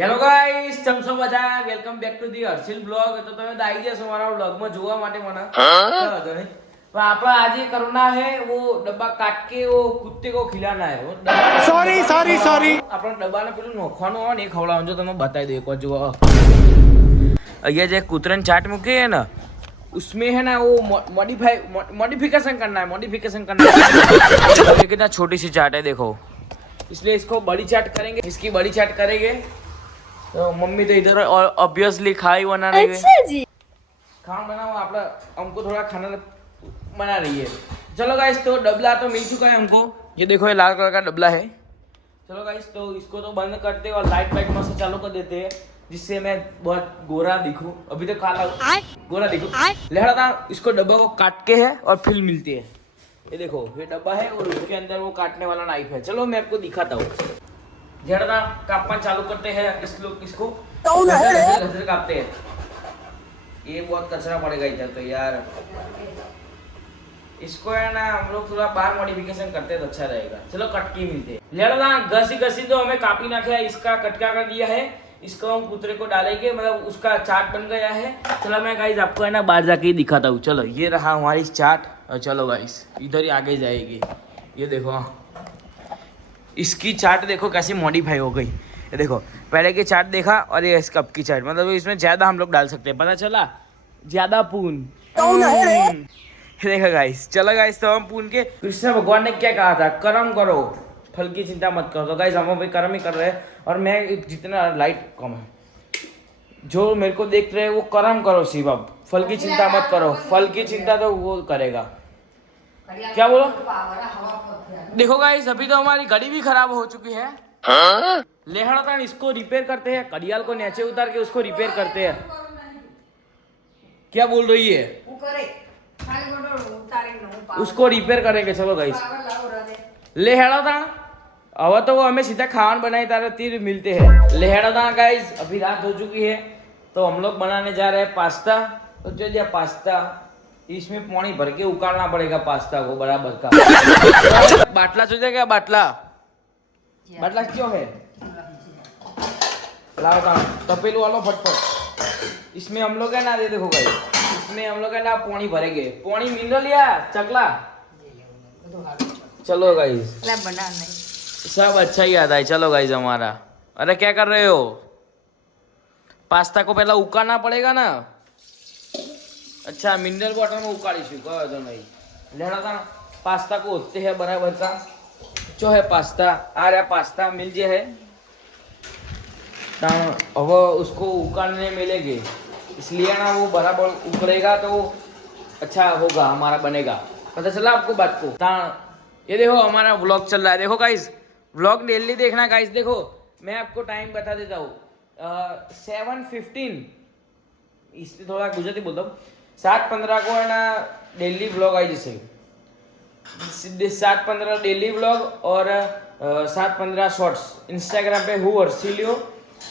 Hello guys કેમ છો બધા welcome back to the Harshil blog તો તમે તો આવી જશો મારા બ્લોગ માં જોવા માટે મને તો નહીં तो आपका आज ये करना है वो डब्बा काट के वो कुत्ते को खिलाना है वो सॉरी अपना डब्बा ने પેલું નોખવાનું હોય ને એ ખવડાવવાનું જો તમે બતાવી દો એકવાર જો અહીંયા જે કૂતરાની ચાટ મૂકી है ना उसमें है ना वो मॉडिफिकेशन करना है ये कितना छोटी सी चाट है देखो इसलिए इसको बड़ी चाट करेंगे इसकी बड़ी चाट करेंगे तो मम्मी तो इधर ऑब्वियसली खाई बना रही है अच्छा जी खाना बनाओ आप हमको थोड़ा खाना बना रही है चलो गाइस तो डबला तो मिल चुका है हमको ये देखो ये लाल कलर का डबला है चलो गाइस तो इसको तो बंद करते हैं और लाइट मस्त चालू कर देते हैं जिससे मैं बहुत गोरा दिखूं अभी तो काला गोरा दिखूं लहरा था इसको डब्बा को काट के है और फिर मिलती है ये देखो ये डब्बा है और उसके अंदर वो काटने वाला नाइफ है चलो मैं आपको दिखाता हूँ जड़ा कापमान चालू करते हैं इसको काटते हैं ये बहुत कचरा पड़ेगा इधर तो यार इसको है ना हम लोग थोड़ा बाहर मॉडिफिकेशन करते हैं तो अच्छा रहेगा चलो कटकी मिलते हैं लेड़ा घसी घसी तो हमें कापी नाखे इसका कटका कर दिया है इसको हम कुतरे को डालेंगे मतलब उसका चाट बन गया है चलो मैं गाइस आपको है ना बाहर जाके ही दिखाता हूँ चलो ये रहा हमारी चाट और चलो गाइस इधर ही आगे जाएगी ये देखो इसकी चाट देखो कैसी मॉडिफाई हो गई ये देखो पहले की चाट देखा और ये इस कप की चाट मतलब इसमें ज्यादा हम लोग डाल सकते हैं पता चला ज्यादा पून देखा गाइस चलो गाइस तो हम पून के कृष्ण भगवान ने क्या कहा था कर्म करो फल की चिंता मत करो तो गाइस हम अभी कर्म ही कर रहे हैं और मैं जितना लाइट कम है जो मेरे को देख रहे हैं वो कर्म करो शिवम फल की चिंता मत करो फल की चिंता तो वो करेगा क्या बोलो देखो गाइस अभी तो हमारी घड़ी भी खराब हो चुकी है लेहड़ा इसको रिपेयर करते हैं कड़ियाल को नीचे उतार के उसको रिपेयर करते हैं क्या बोल रही है उसको रिपेयर करेंगे चलो गाइस लेहड़ा था अब तो वो हमें सीधा खावन बनाई तारे तीर मिलते हैं लेहड़ा था गाइस अभी रात हो चुकी है तो हम लोग बनाने जा रहे हैं पास्ता तो जो दिया पास्ता इसमें पानी भर के उकालना पड़ेगा पास्ता को बराबर का बाटला चाहिए क्या बाटला बाटला क्यों है लाओ तपेलू वालो फटफट इसमें हम लोग है ना देखो गाइस इसमें हम लोग है ना पानी भरेंगे पानी मिनरल या चकला चलो गाइस सब अच्छा ही आता है चलो गाइस हमारा अरे क्या कर रहे हो पास्ता को पहला उकालना पड़ेगा ना अच्छा मिनरल वाटर में उकालीशू कहो तो नहीं लेना था पास्ता को होते हैं बराबर का जो है पास्ता आ रहा पास्ता मिल जे है अब उसको उकालने मिलेंगे इसलिए ना वो बराबर उकलेगा तो अच्छा होगा हमारा बनेगा पता चला आपको बात को ये देखो हमारा व्लॉग चल रहा है देखो गाइस व्लॉग डेली देखना गाइस देखो मैं आपको टाइम बता देता हूँ 7:15 इससे थोड़ा गुजराती बोलता हूँ 7:15 को है ना डेली व्लॉग आई जैसे 7:15 डेली व्लॉग और 7:15 शॉर्ट्स इंस्टाग्राम पे हूँ हर्षिलियो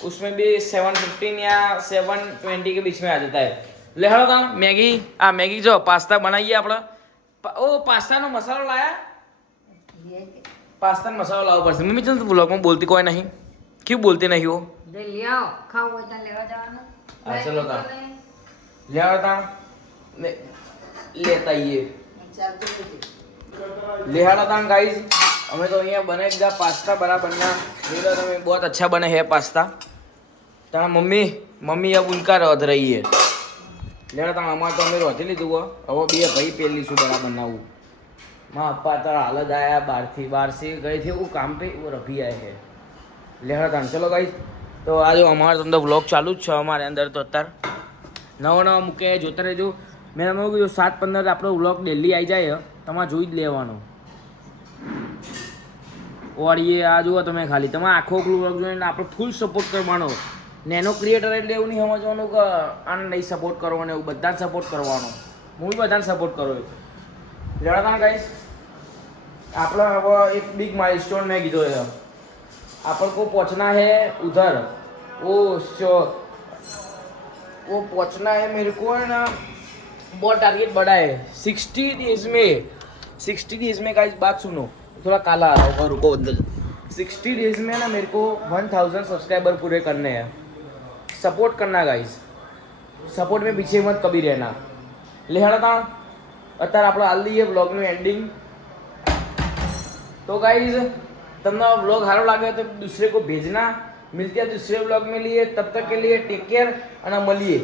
उसमें भी 7:15 या 7:20 के बीच में आ जाता है ले हलो था मैगी जो पास्ता बनाइए अपना ओ पास्ता नो मसाला लाया पास्ता मसाला लाओ पर मम्मी चल व्लॉग में बोलती कोई नहीं क्यों बोलते नहीं हो चलो था ले आओ था लेता ये लेहाड़ा था गाइस हमें तो यहाँ बनेगा पास्ता बराबरना ये तो हमें बहुत अच्छा बने है पास्ता ता मम्मी अब उनका रह रही है लेड़ा ता हमारे तो हमें रोती लीधું હવે બે ભાઈ પેલી શું બરાબર બનાવું माँ अप्पा तो हालत आया बाहर से गए थे वो काम पे वो रफी आए हैं लेहड़ा था चलो गाइस तो आज हमारे अंदर व्लॉग चालू જ છે हमारे अंदर तो अत्यार नवा મૂકે જોતા રહેજો મેં તમને કીધું 7:15 આપણો વ્લોગ ડેલી આવી જાય તમારે જોઈ જ લેવાનો ઓળીએ આ જુઓ તમે ખાલી તમે આખો વ્લોગ જોઈને આપણે ફૂલ સપોર્ટ કરવાનો નેનો ક્રિએટર એટલે એવું નહીં સમજવાનું કે આને નહીં સપોર્ટ કરવાનો એવું બધાને સપોર્ટ કરવાનો હું બી બધાને સપોર્ટ કરું લેવાતા ગાઈસ આપણે હવે एक बिग माइलस्टोन में कीधो है अपन को पहुंचना है उधर वो पहुंचना है मेरे को है ना बहुत टारगेट बड़ा है 60 डेज में गाइस बात सुनो थोड़ा काला आ रहा होगा रुको अंदर 60 डेज में ना मेरे को 1000 सब्सक्राइबर पूरे करने हैं। सपोर्ट करना गाइस, सपोर्ट में पीछे मत कभी रहना। ले हड़ता અત્યારે આપણે હાલ દઈએ બ્લોગનું એન્ડિંગ। तो गाइज તમને ब्लॉग सारो लगे तो दूसरे को भेजना। मिलते हैं दूसरे ब्लॉग में लिए, तब तक के लिए टेक केयर और मिलिए।